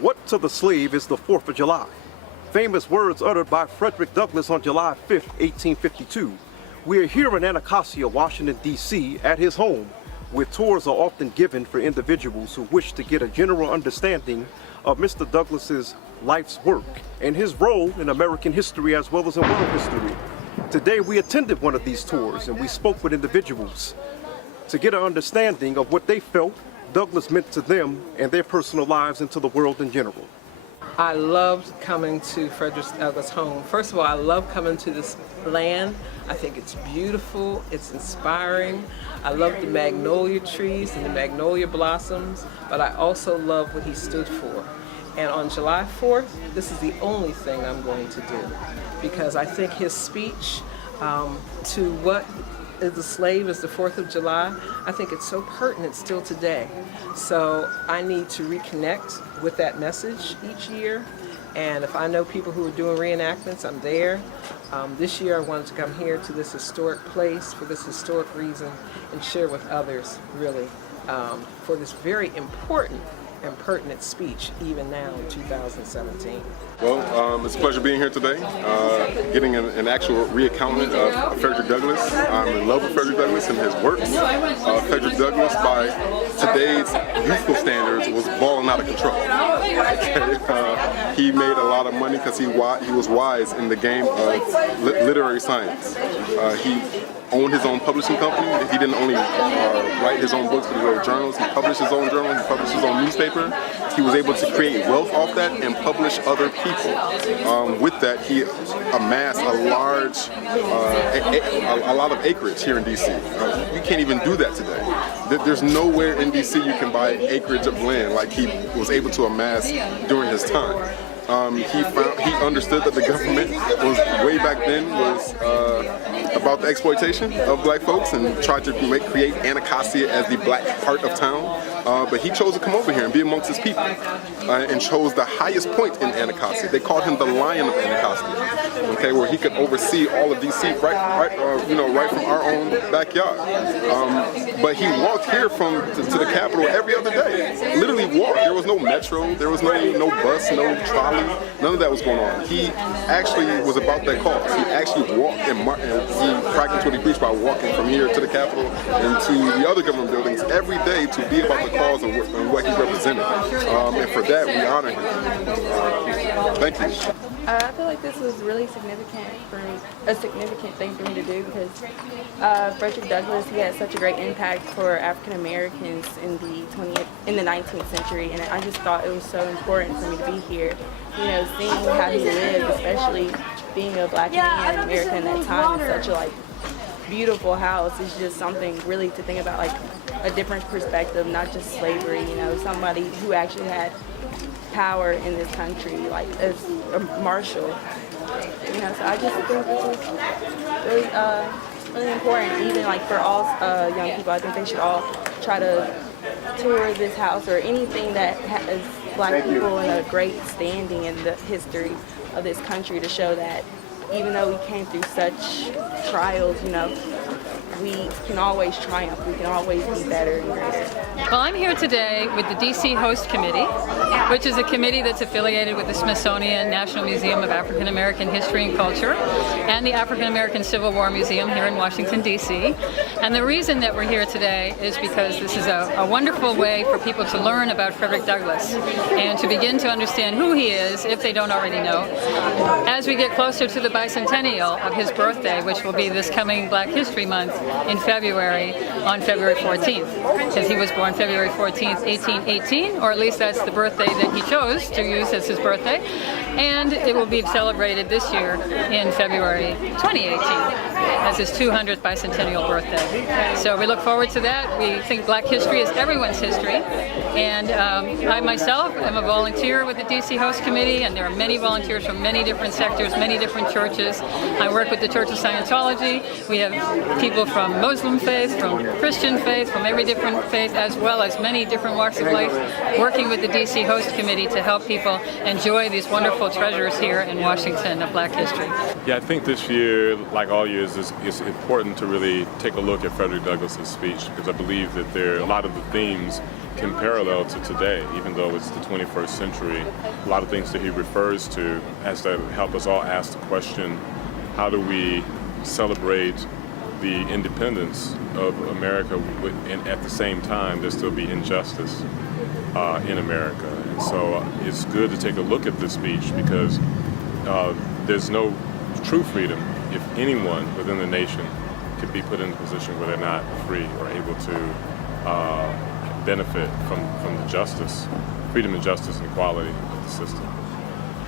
What to the slave is the 4th of July? Famous words uttered by Frederick Douglass on July 5, 1852. We are here in Anacostia, Washington, D.C. at his home, where tours are often given for individuals who wish to get a general understanding of Mr. Douglass's life's work and his role in American history as well as in world history. Today we attended one of these tours and we spoke with individuals to get an understanding of what they felt Douglass meant to them and their personal lives and to the world in general. I loved coming to Frederick Douglass' home. First of all, I love coming to this land. I think it's beautiful, it's inspiring. I love the magnolia trees and the magnolia blossoms, but I also love what he stood for. And on July 4th, this is the only thing I'm going to do, because I think his speech to what is the slave is the 4th of July, I think it's so pertinent still today. So I need to reconnect with that message each year. And if I know people who are doing reenactments, I'm there. This year I wanted to come here to this historic place for this historic reason and share with others, really, for this very important and pertinent speech, even now in 2017. Well, it's a pleasure being here today, getting an actual reaccounting of Frederick Douglass. I'm in love with Frederick Douglass and his works. Frederick Douglass, by today's youthful standards, was balling out of control. He made a lot of money because he was wise in the game of literary science. He owned his own publishing company. He didn't only write his own books, but he wrote journals. He published his own journal. He published his own newspaper. He was able to create wealth off that and publish other people. With that, he amassed a lot of acreage here in D.C. You can't even do that today. There's nowhere in D.C. you can buy acreage of land like he was able to amass during his time. He understood that the government was way back then was about the exploitation of black folks and tried to create Anacostia as the black heart of town. But he chose to come over here and be amongst his people and chose the highest point in Anacostia. They called him the Lion of Anacostia, okay, where he could oversee all of D.C. right from our own backyard. But he walked here to the Capitol every other day. Literally walked. There was no metro. There was no bus, no trolley. None of that was going on. He actually was about that cause. He actually walked and he practiced what he preached by walking from here to the Capitol and to the other government buildings every day to be about the cause and what he represented. And for that, we honor him. Thank you. I feel like this was really significant thing for me to do because Frederick Douglass, he had such a great impact for African Americans in the 19th century, and I just thought it was so important for me to be here. You know, seeing how he lived, especially being a black man in America in that time, in such a beautiful house, is just something really to think about, like a different perspective, not just slavery. You know, somebody who actually had power in this country, like as a marshal. You know, so I just think this is really important, even like for all young people. I think they should all try to tour this house or anything that has black people in a great standing in the history of this country, to show that even though we came through such trials, you know, we can always triumph. We can always be better and greater. Well, I'm here today with the DC Host Committee, which is a committee that's affiliated with the Smithsonian National Museum of African American History and Culture and the African American Civil War Museum here in Washington, D.C. And the reason that we're here today is because this is a wonderful way for people to learn about Frederick Douglass and to begin to understand who he is, if they don't already know. As we get closer to the bicentennial of his birthday, which will be this coming Black History Month in February, on February 14th, because he was born February 14th, 1818, or at least that's the birthday that he chose to use as his birthday, and it will be celebrated this year in February 2018 as his 200th bicentennial birthday. So we look forward to that. We think Black history is everyone's history, and I myself am a volunteer with the DC Host Committee, and there are many volunteers from many different sectors, many different churches. I work with the Church of Scientology. We have people from Muslim faith, from Christian faith, from every different faith, as well as many different walks of life, working with the DC Host Committee to help people enjoy these wonderful wonderful treasures here in Washington of Black history. Yeah, I think this year, like all years, it's important to really take a look at Frederick Douglass's speech, because I believe that a lot of the themes can parallel to today, even though it's the 21st century. A lot of things that he refers to has to help us all ask the question, how do we celebrate the independence of America, and at the same time there still be injustice in America? And so it's good to take a look at this speech, because there's no true freedom if anyone within the nation could be put in a position where they're not free or able to benefit from the justice, freedom and justice and equality of the system.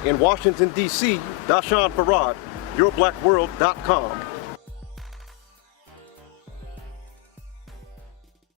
In Washington, D.C., Doshon Farad, YourBlackWorld.com.